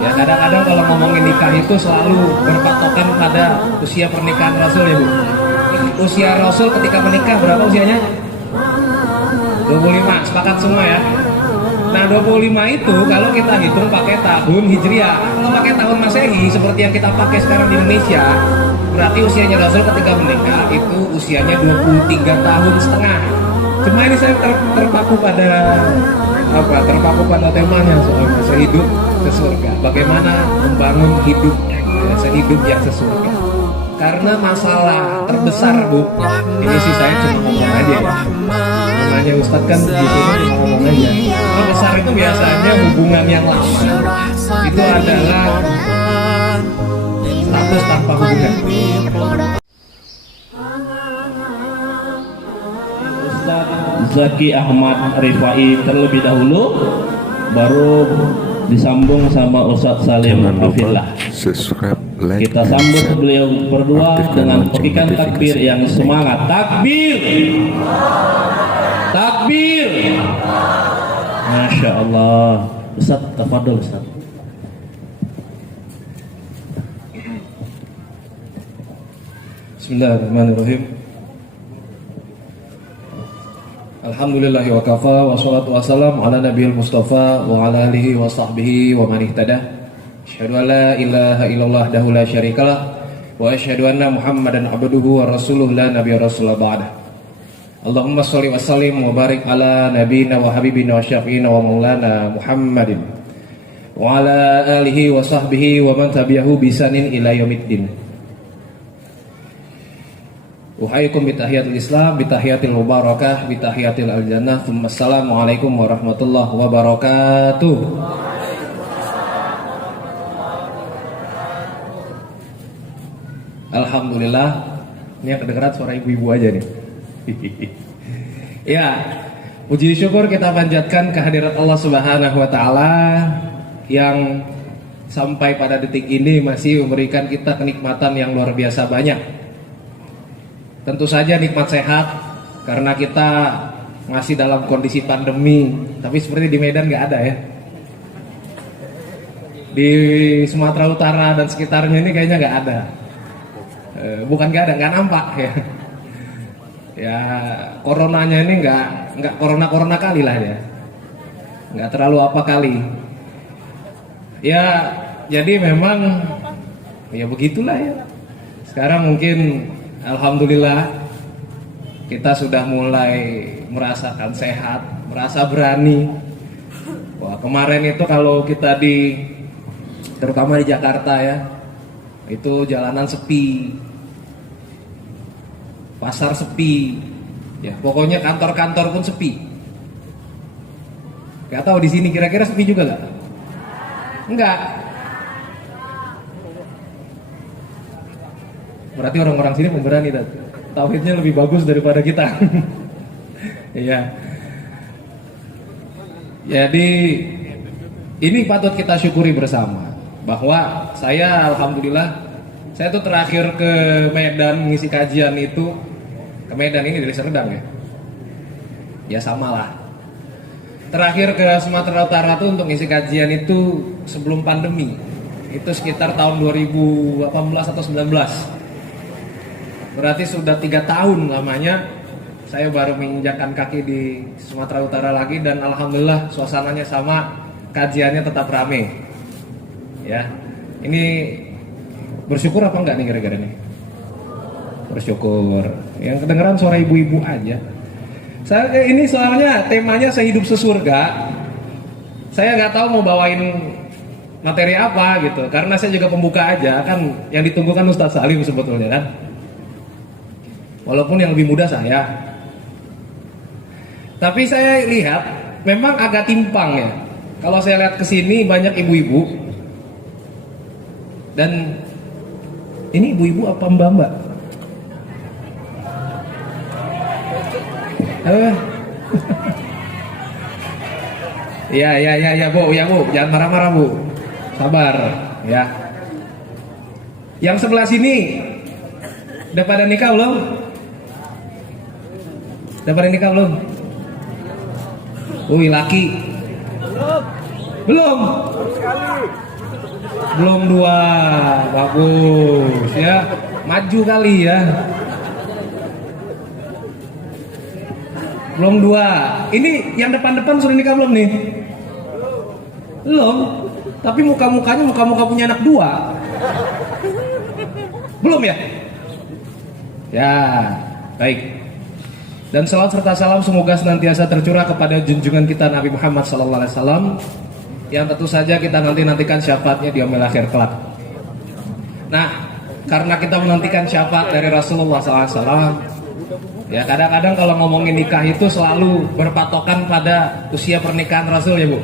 Ya kadang-kadang kalau ngomongin nikah itu selalu berpatokan pada usia pernikahan Rasul ya Bu. Usia Rasul ketika menikah berapa usianya? 25, sepakat semua ya. Nah 25 itu kalau kita hitung pakai tahun Hijriah, kalau pakai tahun Masehi seperti yang kita pakai sekarang di Indonesia, berarti usianya Rasul ketika menikah itu usianya 23 tahun setengah. Cuma ini saya terpaku pada terpaku pada temanya soal sehidup sesurga. Bagaimana membangun hidup sehidup yang sesurga. Karena masalah terbesar Bu, ini sih saya cuma ngomong aja ya. Namanya Ustadz kan di sini cuma ngomong aja. Terbesar itu biasanya hubungan yang lama itu adalah status tanpa hubungan. Ustadz Zaki Ahmad Rifai terlebih dahulu, baru disambung sama Ustadz Salim Afillah. Subscribe, like, Kita sambut beliau berdua dengan petikan takbir yang semangat. Takbir, takbir. Masya Allah. Ustaz, tafadhol Ustaz. Bismillahirrahmanirrahim. Alhamdulillahi wa kafa wa salatu wa salam ala nabiyil mustafa wa ala alihi wa sahbihi wa man ihtada. Asyhadu an la ilaha illallah wahdahu la syarikalah wa asyhadu anna Muhammadan abduhu wa rasuluh la nabiyya rasulullah ba'da. Allahumma shalli wa sallim wa barik ala nabiyyina wa habibina wa syafi'ina wa maulana Muhammadin wa ala alihi wa sahbihi wa man tabi'ahu bisanin ila yaumiddin. Uhaikum bitahiyatil Islam, bitahiyatil mubarakah, bitahiyatil al-jannah. Assalamualaikum warahmatullahi wabarakatuh. Alhamdulillah. Ini yang kedengeran suara ibu-ibu aja nih. Ya, puji syukur kita panjatkan kehadirat Allah Subhanahu wa taala yang sampai pada detik ini masih memberikan kita kenikmatan yang luar biasa banyak. Tentu saja nikmat sehat karena kita masih dalam kondisi pandemi, tapi seperti di Medan nggak ada ya. Di Sumatera Utara dan sekitarnya ini kayaknya nggak ada. Bukan nggak ada, nggak nampak ya. Ya coronanya ini nggak corona kali lah ya, nggak terlalu apa kali. Ya jadi memang ya begitulah ya. Sekarang mungkin alhamdulillah kita sudah mulai merasakan sehat, merasa berani. Wah kemarin itu kalau kita terutama di Jakarta ya, itu jalanan sepi, pasar sepi, ya pokoknya kantor-kantor pun sepi. Gak tahu di sini kira-kira sepi juga nggak? Enggak. Berarti orang-orang sini pemberani, tauhidnya lebih bagus daripada kita. Iya. Jadi ini patut kita syukuri bersama bahwa saya alhamdulillah saya tuh terakhir ke Medan ngisi kajian itu ke Medan ini dari Serdang ya. Ya samalah. Terakhir ke Sumatera Utara tuh untuk ngisi kajian itu sebelum pandemi. Itu sekitar tahun 2018 atau 19. Berarti sudah 3 tahun lamanya saya baru menginjakkan kaki di Sumatera Utara lagi, dan alhamdulillah suasananya sama, kajiannya tetap rame. Ya, ini bersyukur apa enggak nih kira-kira nih? Bersyukur. Yang kedengeran suara ibu-ibu aja. Saya ini soalnya temanya sehidup sesurga. Saya nggak tahu mau bawain materi apa gitu, karena saya juga pembuka aja kan, yang ditunggu kan Ustadz Salim sebetulnya kan. Walaupun yang lebih muda saya, tapi saya lihat memang agak timpang ya. Kalau saya lihat ke sini banyak ibu-ibu, dan ini ibu-ibu apa mbak-mbak? Ya Bu, jangan marah-marah Bu, sabar ya. Yang sebelah sini udah pada nikah belum? Udah pada nikah belum? Wih laki. Belum. Belum 2. Bagus ya. Maju kali ya. Belum 2. Ini yang depan-depan sudah nikah belum nih? Belum. Tapi muka-mukanya muka-muka punya anak 2. Belum ya? Ya, baik. Dan salawat serta salam semoga senantiasa tercurah kepada junjungan kita Nabi Muhammad SAW, yang tentu saja kita nantikan syafaatnya di yaumil akhir kelak. Nah, karena kita menantikan syafaat dari Rasulullah SAW, ya kadang-kadang kalau ngomongin nikah itu selalu berpatokan pada usia pernikahan Rasul ya Bu.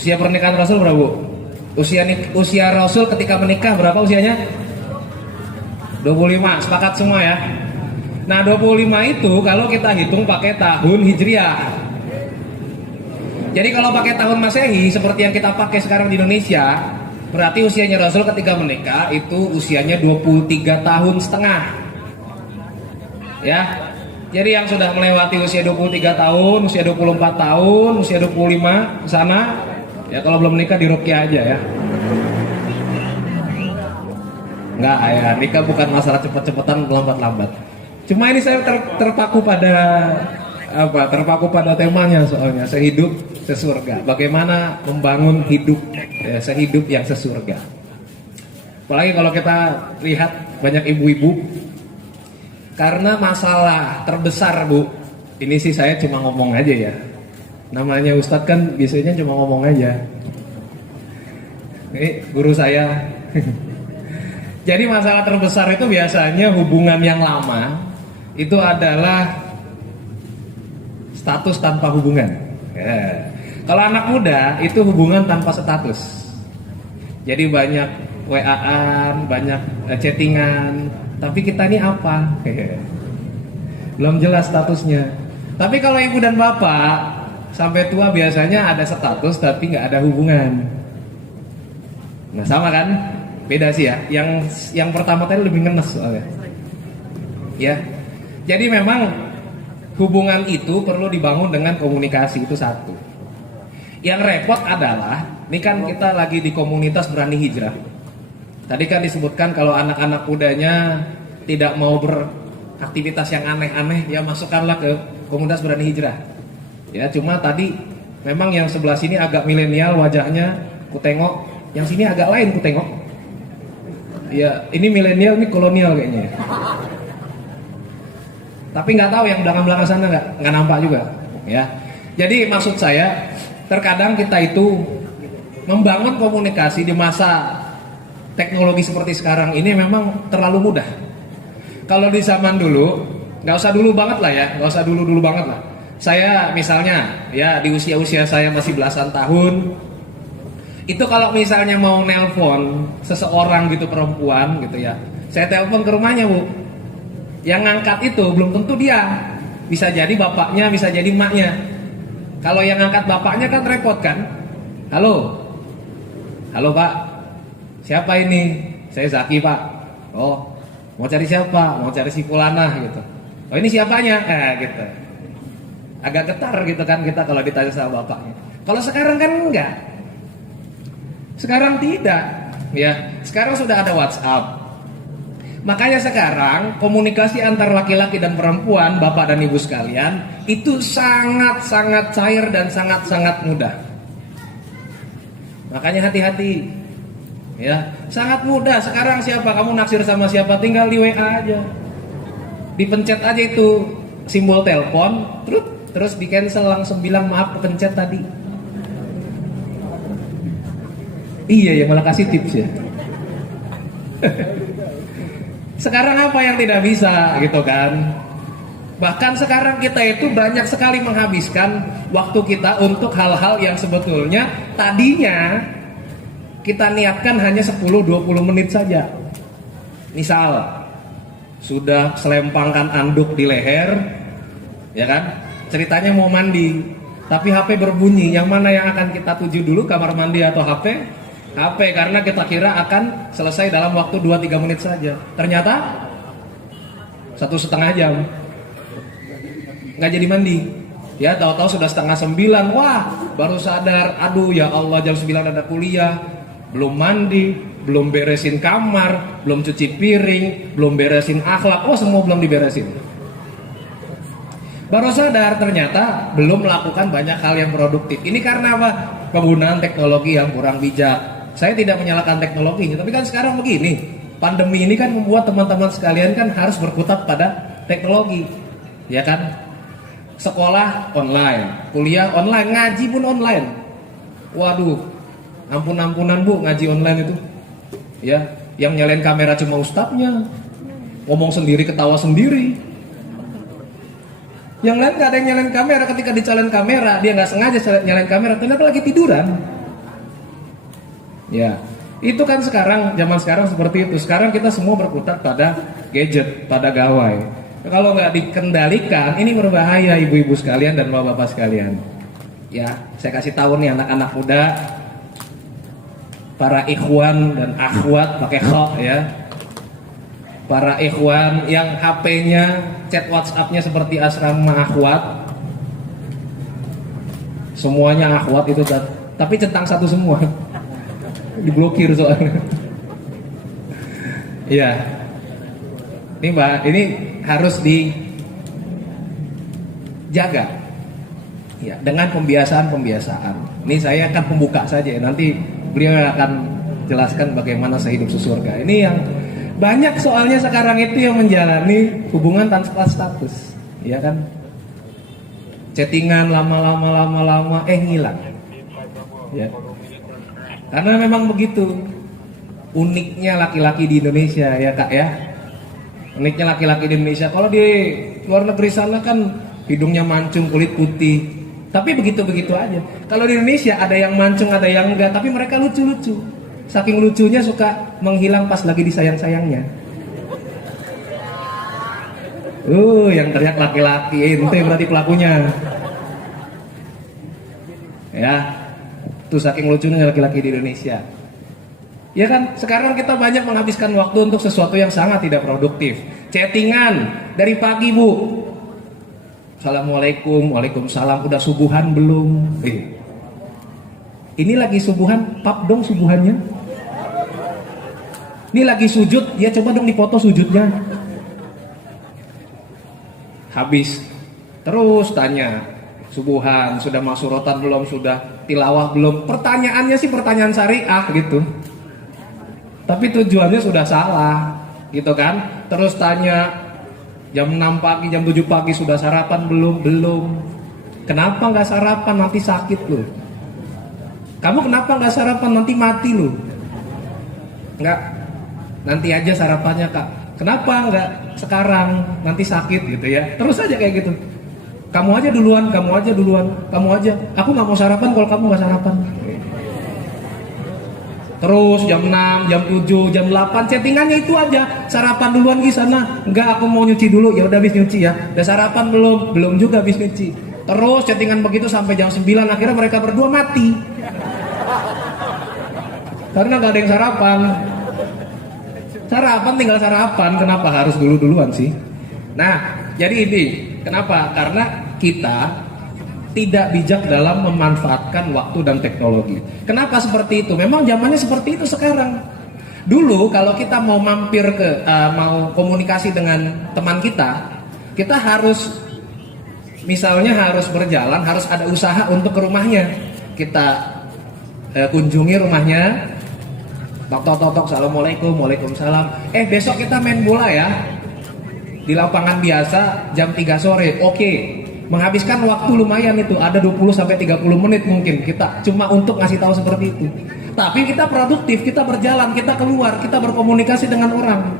Usia pernikahan Rasul berapa Bu? Usia Rasul ketika menikah berapa usianya? 25, sepakat semua ya. Nah 25 itu kalau kita hitung pakai tahun Hijriah. Jadi kalau pakai tahun Masehi seperti yang kita pakai sekarang di Indonesia, berarti usianya Rasul ketika menikah itu usianya 23 tahun setengah. Ya. Jadi yang sudah melewati usia 23 tahun, usia 24 tahun, usia 25 ke sana, ya kalau belum menikah diruqyah aja ya. Enggak ya, nikah bukan masalah cepet-cepetan, lambat-lambat. Cuma ini saya terpaku pada temanya soalnya sehidup sesurga. Bagaimana membangun hidup sehidup yang sesurga. Apalagi kalau kita lihat banyak ibu-ibu, karena masalah terbesar Bu, ini sih saya cuma ngomong aja ya. Namanya Ustadz kan biasanya cuma ngomong aja. Ini guru saya. Jadi masalah terbesar itu biasanya hubungan yang lama itu adalah status tanpa hubungan. Ya. Kalau anak muda itu hubungan tanpa status. Jadi banyak WA-an, banyak chattingan, tapi kita ini apa? Belum jelas statusnya. Tapi kalau ibu dan bapak sampai tua biasanya ada status tapi nggak ada hubungan. Nah sama kan? Beda sih ya. Yang pertama tadi lebih ngenes soalnya. Ya. Jadi memang hubungan itu perlu dibangun dengan komunikasi, itu satu. Yang repot adalah, ini kan kita lagi di komunitas berani hijrah. Tadi kan disebutkan kalau anak-anak mudanya tidak mau beraktivitas yang aneh-aneh, ya masukkanlah ke komunitas berani hijrah. Ya cuma tadi memang yang sebelah sini agak milenial wajahnya, kutengok. Yang sini agak lain kutengok. Ya ini milenial, ini kolonial kayaknya. Tapi nggak tahu yang belakang-belakang sana nggak nampak juga, ya. Jadi maksud saya, terkadang kita itu membangun komunikasi di masa teknologi seperti sekarang ini memang terlalu mudah. Kalau di zaman dulu, nggak usah dulu banget lah ya, nggak usah dulu banget lah. Saya misalnya, ya di usia saya masih belasan tahun, itu kalau misalnya mau nelpon seseorang gitu perempuan gitu ya, saya telepon ke rumahnya Bu. Yang ngangkat itu belum tentu dia, bisa jadi bapaknya, bisa jadi emaknya. Kalau yang ngangkat bapaknya kan repot kan. Halo Pak, siapa ini? Saya Zaki Pak. Oh, mau cari siapa? Mau cari si Fulana gitu. Oh ini siapanya? Gitu. Agak getar gitu kan kita kalau ditanya sama bapaknya. Kalau sekarang kan enggak. Sekarang tidak. Ya, sekarang sudah ada WhatsApp. Makanya sekarang komunikasi antar laki-laki dan perempuan, bapak dan ibu sekalian, itu sangat-sangat cair dan sangat-sangat mudah. Makanya hati-hati. Ya, sangat mudah. Sekarang siapa kamu naksir sama siapa, tinggal di WA aja. Dipencet aja itu simbol telepon, terus di cancel, langsung bilang maaf kepencet tadi. Iya ya, malah kasih tips ya. Sekarang apa yang tidak bisa gitu kan? Bahkan sekarang kita itu banyak sekali menghabiskan waktu kita untuk hal-hal yang sebetulnya tadinya kita niatkan hanya 10-20 menit saja. Misal sudah selempangkan anduk di leher, ya kan? Ceritanya mau mandi, tapi HP berbunyi. Yang mana yang akan kita tuju dulu, kamar mandi atau HP? HP, karena kita kira akan selesai dalam waktu 2-3 menit saja. Ternyata 1,5 jam nggak jadi mandi. Ya tahu-tahu sudah 8:30. Wah, baru sadar, aduh ya Allah jam 9 ada kuliah, belum mandi, belum beresin kamar, belum cuci piring, belum beresin akhlak, semua belum diberesin. Baru sadar ternyata belum melakukan banyak hal yang produktif. Ini karena apa? Penggunaan teknologi yang kurang bijak. Saya tidak menyalahkan teknologinya, tapi kan sekarang begini, pandemi ini kan membuat teman-teman sekalian kan harus berkutat pada teknologi, ya kan? Sekolah online, kuliah online, ngaji pun online. Waduh, ampun-ampunan Bu, ngaji online itu. Ya, yang nyalain kamera cuma ustadznya, ngomong sendiri, ketawa sendiri. Yang lain gak ada yang nyalain kamera, ketika dicalain kamera, dia nggak sengaja nyalain kamera, ternyata lagi tiduran. Ya, itu kan sekarang, zaman sekarang seperti itu. Sekarang kita semua berkutat pada gadget, pada gawai. Kalau nggak dikendalikan, ini berbahaya ibu-ibu sekalian dan bapak-bapak sekalian. Ya, saya kasih tahu nih anak-anak muda, para ikhwan dan akhwat pakai kho ya. Para ikhwan yang HP-nya, chat WhatsApp-nya seperti asrama akhwat. Semuanya akhwat itu, tapi centang satu semua. Diblokir soalnya. Iya. Ini Mbak, ini harus dijaga. Ya, dengan pembiasaan. Ini saya akan pembuka saja, nanti beliau akan jelaskan bagaimana sehidup sesurga. Ini yang banyak soalnya sekarang itu yang menjalani hubungan tanpa status, ya kan? Chattingan lama-lama ngilang. Ya. Karena memang begitu uniknya laki-laki di Indonesia ya Kak ya. Uniknya laki-laki di Indonesia. Kalau di luar negeri sana kan hidungnya mancung, kulit putih. Tapi begitu-begitu aja. Kalau di Indonesia ada yang mancung, ada yang enggak, tapi mereka lucu-lucu. Saking lucunya suka menghilang pas lagi disayang-sayangnya. Yang teriak laki-laki, itu berarti pelakunya. Ya. Itu saking lucunya laki-laki di Indonesia. Ya kan, sekarang kita banyak menghabiskan waktu untuk sesuatu yang sangat tidak produktif. Chattingan dari pagi Bu. Assalamualaikum, waalaikumsalam. Udah subuhan belum? Ini lagi subuhan, pap dong subuhannya. Ini lagi sujud, ya coba dong dipoto sujudnya. Habis, terus tanya, subuhan, sudah masuk rotan belum, sudah tilawah belum? Pertanyaannya sih pertanyaan syariah gitu. Tapi tujuannya sudah salah, gitu kan? Terus tanya, jam 6 pagi, jam 7 pagi sudah sarapan belum? Belum. Kenapa nggak sarapan? Nanti sakit loh. Kamu kenapa nggak sarapan? Nanti mati loh. Nggak, nanti aja sarapannya Kak. Kenapa nggak sekarang? Nanti sakit gitu ya. Terus aja kayak gitu. Kamu aja duluan, kamu aja duluan, kamu aja. Aku nggak mau sarapan kalau kamu nggak sarapan. Terus jam 6, jam 7, jam 8 chattingannya itu aja. Sarapan duluan di sana. Enggak, aku mau nyuci dulu. Ya udah habis nyuci ya. Udah sarapan belum? Belum juga habis nyuci. Terus chattingan begitu sampai jam 9, akhirnya mereka berdua mati. Karena nggak ada yang sarapan. Sarapan tinggal sarapan, kenapa harus duluan sih? Nah, jadi ini kenapa? Karena kita tidak bijak dalam memanfaatkan waktu dan teknologi. Kenapa seperti itu? Memang zamannya seperti itu sekarang. Dulu kalau kita mau mampir ke mau komunikasi dengan teman kita, kita harus misalnya harus berjalan, harus ada usaha untuk ke rumahnya. Kita kunjungi rumahnya, tok, assalamualaikum, waalaikumsalam. Besok kita main bola ya di lapangan biasa jam 3 sore. Oke. Menghabiskan waktu lumayan itu, ada 20 sampai 30 menit mungkin kita cuma untuk ngasih tahu seperti itu. Tapi kita produktif, kita berjalan, kita keluar, kita berkomunikasi dengan orang.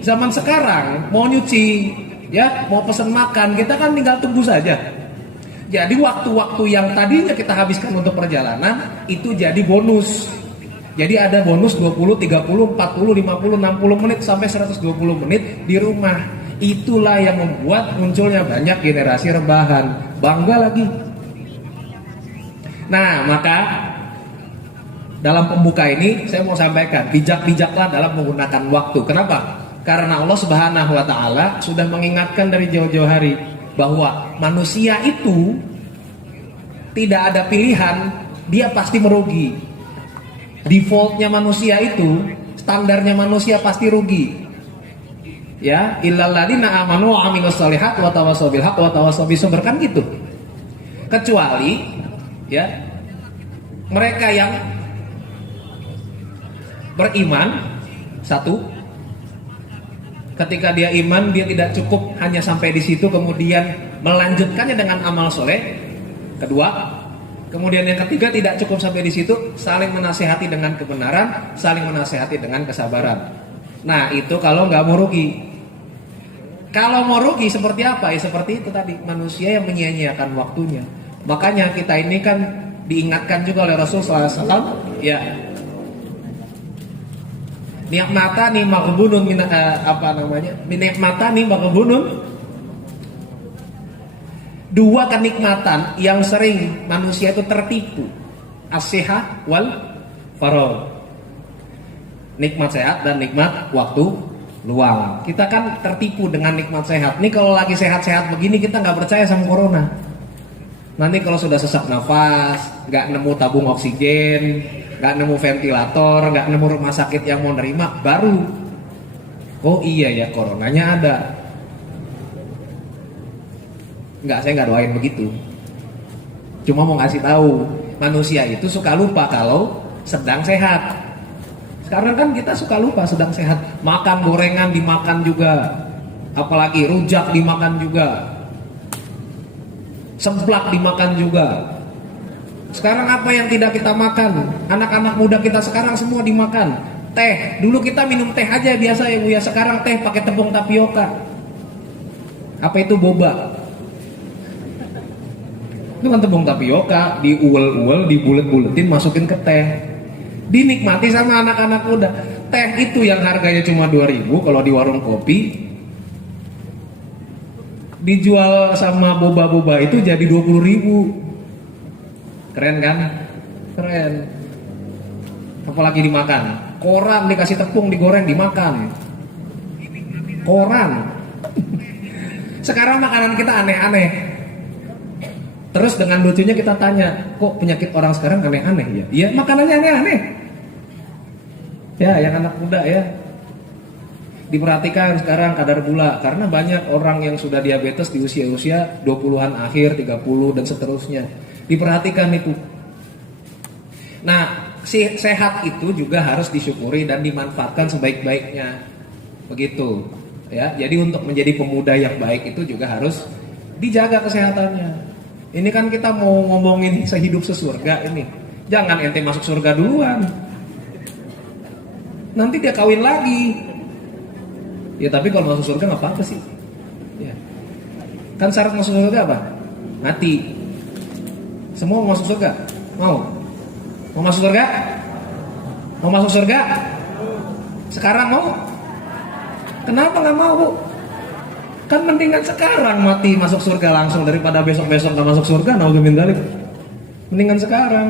Zaman sekarang mau nyuci, ya, mau pesen makan, kita kan tinggal tunggu saja. Jadi waktu-waktu yang tadinya kita habiskan untuk perjalanan itu jadi bonus. Jadi ada bonus 20, 30, 40, 50, 60 menit sampai 120 menit di rumah. Itulah yang membuat munculnya banyak generasi rebahan. Bangga lagi. Nah, maka dalam pembuka ini saya mau sampaikan, bijak-bijaklah dalam menggunakan waktu. Kenapa? Karena Allah Subhanahu wa taala sudah mengingatkan dari jauh-jauh hari bahwa manusia itu tidak ada pilihan, dia pasti merugi. Defaultnya manusia itu, standarnya manusia pasti rugi. Ya, illal ladzina amanu wa amilus sholihat wa tawassaw bil haqq wa tawassaw bis sabr, kan gitu. Kecuali ya mereka yang beriman, satu, ketika dia iman dia tidak cukup hanya sampai di situ, kemudian melanjutkannya dengan amal soleh. Kedua, kemudian yang ketiga tidak cukup sampai di situ, saling menasehati dengan kebenaran, saling menasehati dengan kesabaran. Nah itu kalau nggak mau rugi. Kalau mau rugi seperti apa? Ya seperti itu tadi, manusia yang menyia-nyiakan waktunya. Makanya kita ini kan diingatkan juga oleh Rasulullah SAW, ya, nikmatani maghbunun min nikmatani maghbunun. Dua kenikmatan yang sering manusia itu tertipu, as-sihah wal faragh. Nikmat sehat dan nikmat waktu luang. Kita kan tertipu dengan nikmat sehat. Nih kalau lagi sehat-sehat begini kita nggak percaya sama corona. Nanti kalau sudah sesak nafas, nggak nemu tabung oksigen, nggak nemu ventilator, nggak nemu rumah sakit yang mau nerima, baru oh iya ya coronanya ada. Enggak, saya nggak doain begitu. Cuma mau ngasih tahu, manusia itu suka lupa kalau sedang sehat. Sekarang kan kita suka lupa sedang sehat. Makan gorengan dimakan juga, apalagi rujak dimakan juga, semplak dimakan juga. Sekarang apa yang tidak kita makan? Anak-anak muda kita sekarang semua dimakan. Teh, dulu kita minum teh aja biasa ya Bu ya. Sekarang teh pakai tepung tapioka. Apa itu boba? Itu kan tepung tapioka, diuel-uel, dibulet-buletin, masukin ke teh. Dinikmati sama anak-anak muda. Teh itu yang harganya cuma 2.000 kalau di warung kopi, dijual sama boba-boba itu jadi 20.000. Keren kan? Keren. Apalagi dimakan. Koran dikasih tepung, digoreng, dimakan. Koran. Sekarang makanan kita aneh-aneh. Terus dengan lucunya kita tanya, kok penyakit orang sekarang aneh-aneh ya? Iya, makanannya aneh-aneh. Ya, yang anak muda ya. Diperhatikan sekarang kadar gula, karena banyak orang yang sudah diabetes di usia-usia 20-an akhir, 30 dan seterusnya. Diperhatikan itu. Nah, sehat itu juga harus disyukuri dan dimanfaatkan sebaik-baiknya. Begitu. Ya, jadi untuk menjadi pemuda yang baik itu juga harus dijaga kesehatannya. Ini kan kita mau ngomongin sehidup sesurga ini. Jangan ente masuk surga duluan. Nanti dia kawin lagi. Ya tapi kalau masuk surga nggak apa-apa sih. Ya. Kan syarat masuk surga apa? Mati. Semua mau masuk surga? Mau? Mau masuk surga? Mau masuk surga? Sekarang mau? Kenapa nggak mau, Bu? Kan mendingan sekarang mati masuk surga langsung daripada besok-besok nggak masuk surga. Nauzubillah min dzalik. Mendingan sekarang.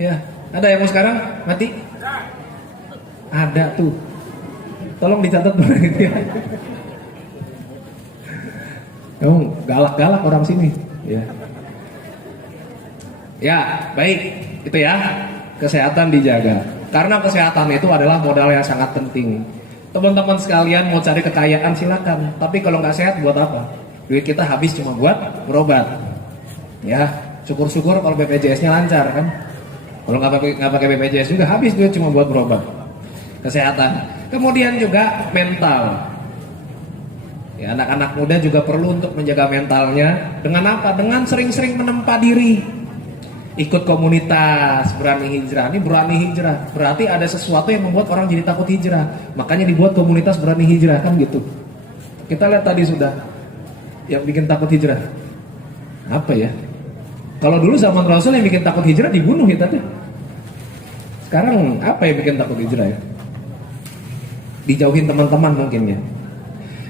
Ya, ada yang mau sekarang mati? Ada tuh. Tolong dicatat gitu ya. Emang galak-galak orang sini. Ya. Ya, baik. Itu ya. Kesehatan dijaga. Karena kesehatan itu adalah modal yang sangat penting. Teman-teman sekalian mau cari kekayaan silakan, tapi kalau nggak sehat buat apa? Duit kita habis cuma buat berobat. Ya, syukur-syukur kalau BPJS-nya lancar kan. Kalau nggak pakai BPJS juga habis duit cuma buat berobat. Kesehatan. Kemudian juga mental. Ya, anak-anak muda juga perlu untuk menjaga mentalnya. Dengan apa? Dengan sering-sering menempa diri. Ikut komunitas, berani hijrah. Ini berani hijrah berarti ada sesuatu yang membuat orang jadi takut hijrah. Makanya dibuat komunitas berani hijrah kan gitu. Kita lihat tadi sudah yang bikin takut hijrah. Apa ya? Kalau dulu zaman Rasul yang bikin takut hijrah dibunuh ya tadi. Sekarang apa yang bikin takut hijrah ya? Dijauhin teman-teman mungkin ya.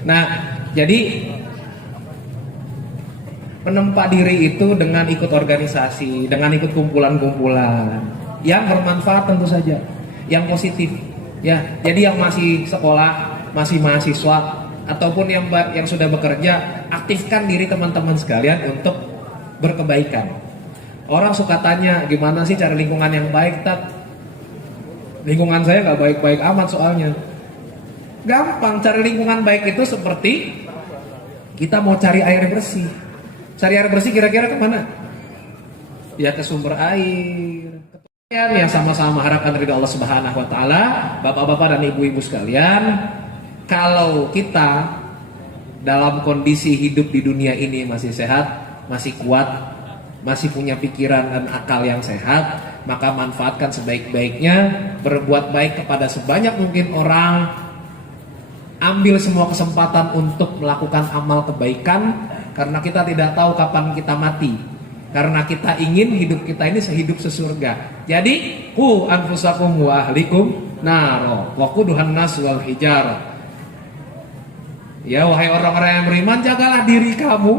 Nah, jadi menempa diri itu dengan ikut organisasi, dengan ikut kumpulan-kumpulan yang bermanfaat tentu saja, yang positif. Ya, jadi yang masih sekolah, masih mahasiswa, ataupun yang sudah bekerja, aktifkan diri teman-teman sekalian untuk berkebaikan. Orang suka tanya, gimana sih cari lingkungan yang baik, Tat? Lingkungan saya nggak baik-baik amat soalnya. Gampang, cari lingkungan baik itu seperti kita mau cari air bersih. Cari air bersih kira-kira kemana? Ya ke sumber air. Yang sama-sama harapkan ridha Allah Subhanahu wa taala, Bapak-bapak dan Ibu-ibu sekalian, kalau kita dalam kondisi hidup di dunia ini masih sehat, masih kuat, masih punya pikiran dan akal yang sehat, maka manfaatkan sebaik-baiknya, berbuat baik kepada sebanyak mungkin orang, ambil semua kesempatan untuk melakukan amal kebaikan, karena kita tidak tahu kapan kita mati. Karena kita ingin hidup kita ini sehidup sesurga. Jadi, qu anfusakum wa ahlikum naro waquduhan nas wal hijarah. Ya wahai orang-orang yang beriman, jagalah diri kamu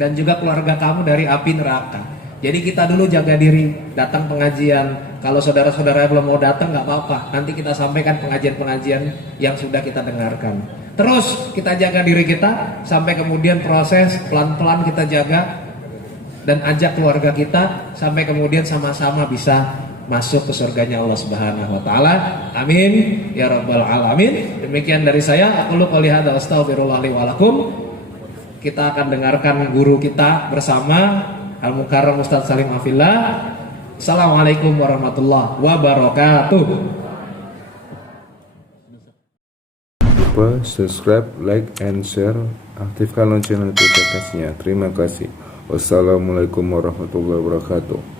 dan juga keluarga kamu dari api neraka. Jadi kita dulu jaga diri, datang pengajian. Kalau saudara-saudara belum mau datang nggak apa-apa, nanti kita sampaikan pengajian-pengajian yang sudah kita dengarkan. Terus kita jaga diri kita sampai kemudian proses pelan-pelan kita jaga dan ajak keluarga kita sampai kemudian sama-sama bisa masuk ke surganya Allah Subhanahu wa taala. Amin ya rabbal alamin. Demikian dari saya, aku qouli hadza astaghfirullah li wa lakum. Kita akan dengarkan guru kita bersama Al-Mukarram Ustaz Salim Afillah. Assalamualaikum warahmatullahi wabarakatuh. Lupa subscribe, like, and share. Aktifkan lonceng notifikasinya. Terima kasih. Wassalamualaikum warahmatullahi wabarakatuh.